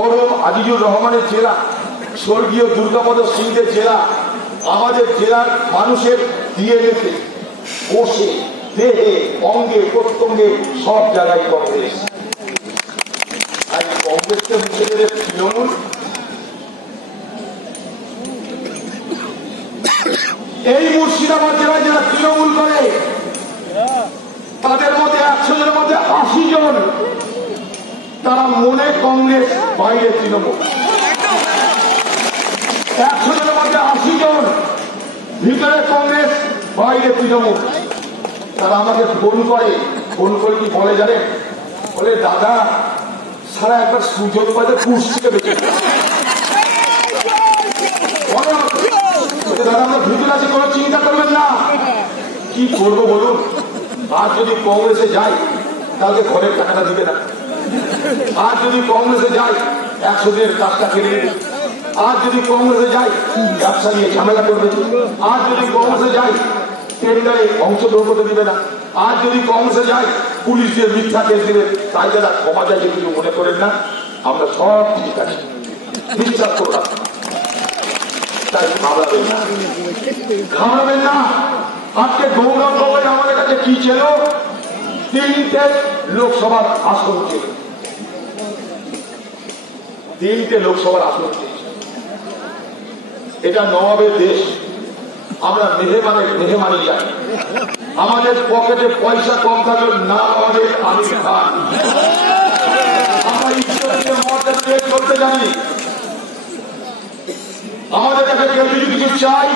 মরম আজিজুর রহমানের জেলা, স্বর্গীয় দুর্গাপদ সিংদের জেলা, আমাদের জেলার মানুষের ডিএনএতে বসে দেহে, অঙ্গে, প্রত্যঙ্গে সব জায়গায় কংগ্রেস। আর কংগ্রেসকে মুছে তৃণমূল? এই মুর্শিদাবাদ জেলায় যারা তৃণমূল করে, তাদের মধ্যে একশো জনের মধ্যে আশি জন তারা মনে কংগ্রেস, বাইরে তৃণমূল। একশো জনের মধ্যে আশি জন ভিতরে কংগ্রেস, বাইরে তৃণমূল। তারা আমাকে ফোন করে ফোন করে কি বলে জানে? বলে, দাদা, সারা একবার সুযোগ পাতে পুষ বেঁচে দাদা, আমরা ভিতরে আছি, কোনো চিন্তা করবেন না। কি করব বলুন? আর যদি কংগ্রেসে যাই, তাহলে ঘরের টাকাটা দিবে না। আর যদি কংগ্রেসে যাই, একশো দিনের কাজটা নেবে। আর যদি কংগ্রেসে যাই, ব্যবসা নিয়ে ঝামেলা করবে। আর যদি কংগ্রেসে যাই, টেন্ডারে অংশগ্রহণ করতে দিবে না। আর যদি কংগ্রেসে যাই, পুলিশ দিয়ে মিথ্যা কেস দিবে। তাই যারা ক্ষমা যায় কিছু মনে করেন না, আমরা সব ঠিক আছে। বিশ্বাস করো না। তাই ঘাবড়াবেন না। ঘাবড়াবেন না। আজকে গৌরব গগৈ আমাদের কাছে কি ছিল তিনটে লোকসভার আসন ছিল তিনটে লোকসভার আসন চেয়েছে এটা নবাবের দেশ। আমরা মেহমানের মেহমানি যাই আমাদের পকেটে পয়সা কম থাকলে না আমাদের খান। আমরা ইসলামের মর্যাদা দিয়ে জানি। আমাদের কাছে কেউ যদি কিছু চাই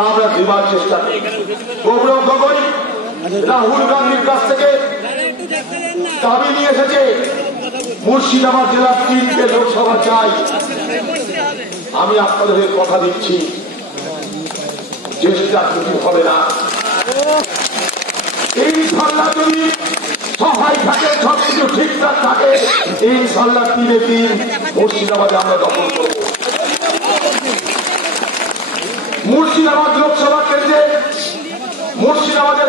আমরা দেওয়ার চেষ্টা করি। গৌরব গগৈ রাহুল গান্ধীর কাছ থেকে দাবি নিয়ে এসেছে। মুর্শিদাবাদ জেলার তিনটে লোকসভা চাই। আমি আপনাদের কথা দিচ্ছি। চেষ্টা ত্রুটি হবে না। এই ইনশাল্লাহ যদি সহায় থাকে সব কিছু ঠিকঠাক থাকে এই ইনশাল্লাহ তিনে তিন মুর্শিদাবাদে আমরা দখল করব। মুর্শিদাবাদ লোকসভা কেন্দ্রে মুর্শিদাবাদের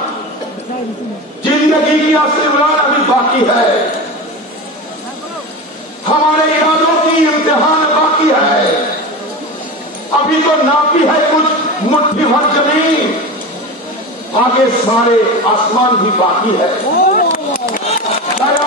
ज़िंदगी की आशीर्वाद अभी बाकी है। हमारे इरादों की इम्तिहान बाकी है। अभी तो नापी है कुछ मुट्ठी भर ज़मीन। आगे सारे आसमान भी बाकी है।